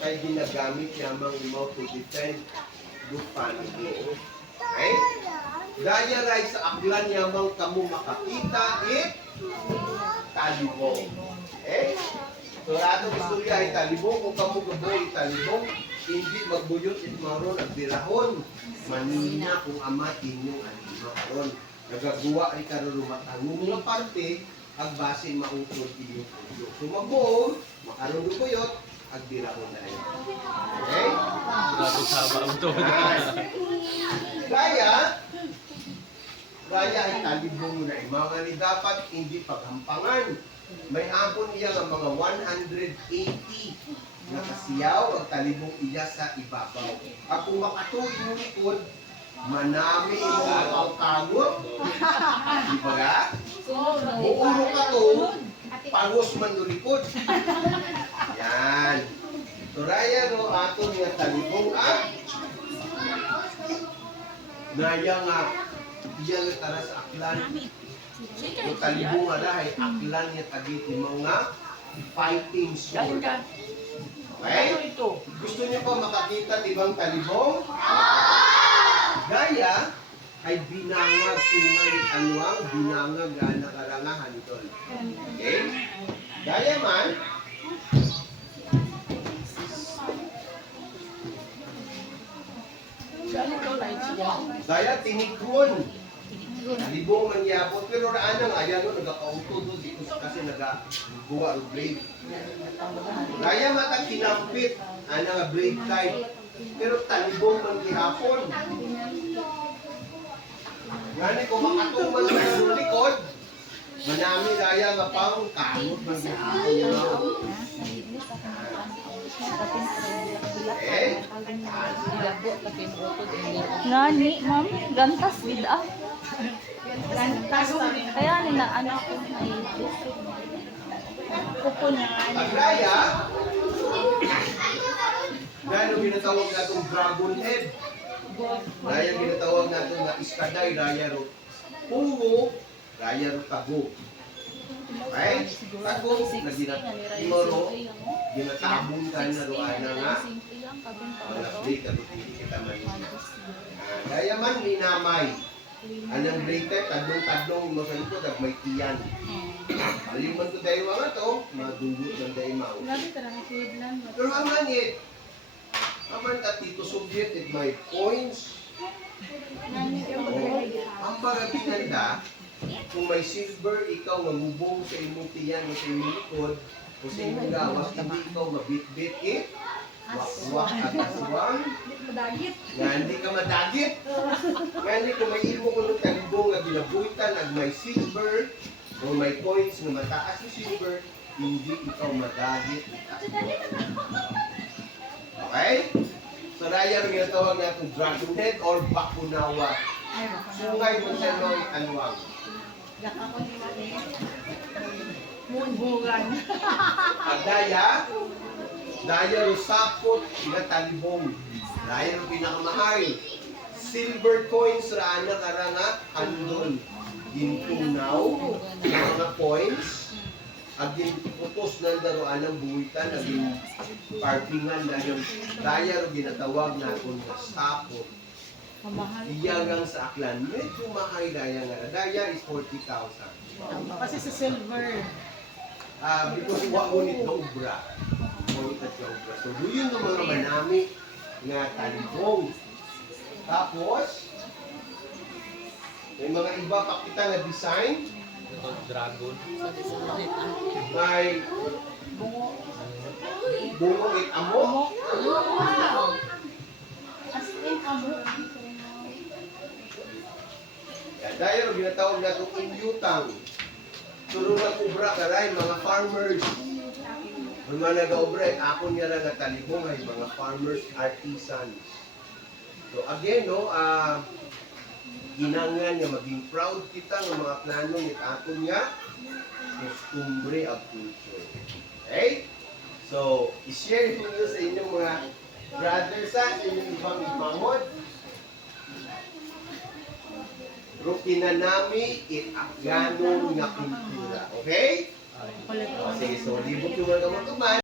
kay ginagamit yamang imo to defend the family. Okay? Daya ray sa aklan yamang kamo makakita talibong. Okay? So ato istorya ay talibong kung kamo gaboy talibong hindi magbuyot it maron at birahon manina kung ama inyong anima karon nagagawa ay karon matangong nga parte ag basin mautod inyong puyo. So magbuo makaron buyot ag birahon na rin. Okay? Grabe sama ang to. Gaya ay talibong na mga ni dapat hindi paghampangan. May hapon niya nga mga 180 na kasiyaw ang talibong iya sa ibabaw. At kung makatuloy mo likod, manami mo ang tagot. Di ba ga? Buuro ka to, pangos man no likod. Yan. Turaya no aton nga talibong Naya nga, iya nga tara sa aklan. Yung talibong nga dahil aklan niya tagit yung mga fighting sword. Okay? Gusto niyo pa makakita tibang talibong? Gaya ay binangag sungay anuang binangag na karangahan ito. Okay? Gaya man, gaya tinikron. Talibong mangyapon. Pero raan ang ayan no, nagkakauto doon dito kasi nagabuwa ang blade. Gaya mata kinampit, nga blade type. Pero talibong manghihapon. Ngani kung makatuman sa likod, manami gaya nga pang kamot manghihapon. Nani, ma'am, gantas bida. Kaya nila ano ko may kuko na. Pagraya, gano ginatawag na itong dragon head. Raya ginatawag na itong na iskaday, raya ro pungo, raya ro tago. Okay? Tago, na ginatabong ka na ro ana nga. Mga break, at hindi kita manila. Raya man, minamay. Anong break, tadong-tadong mo sa likod, at may tiyan. Aliman ko dahil mga to, madugot ng dahil mau. Pero aman it, aman at Tito Soviet, it may points. Ang pagatinanda, kung may silver, ikaw magubong sa imong tiyan o sa imong likod, o sa imong gawas, hindi ikaw mabit-bit wakwak at aswang. Nga hindi ka madagit. Nga hindi kung may imo ko ng talibong na ginabuitan at may silver, o may points na mataas yung silver, hindi ikaw madagit. Okay? So raya rin yung tawag natin dragon head or bakunawa. Sungay mo sa noy anwang. Munbugan. At daya ro sapot na talibong. Daya ro pinakamahal. Silver coins ra ana karanga andon. Gintunaw mga points agin putos na daro anang buwitan agin parkingan daya ro ginatawag naton nga sapot. Iyagang sa aklan, medyo mahal daya nga. Daya is 40,000. Kasi sa silver. Because ngunit dobra. Ngunit at dobra. So, yun yung mga manami nga talibong. Tapos, may mga iba pa kita na design. Ito, dragon. May bungong it amo. As in, amo. Dahil ginatawag na itong inyutang. Turo na kubra karay, mga farmers. Mga nag-obra, ako niya lang na talibong ay mga farmers, artisans. So again, no, ginangan niya maging proud kita ng mga plano ni ako niya, costumbre of culture. Okay? So, i-share ko nyo sa inyong mga brothers sa inyong ibang imamod. Rukinanami it Afgano nga kultura. Okay? Sige, so libot yung mga kamutuman.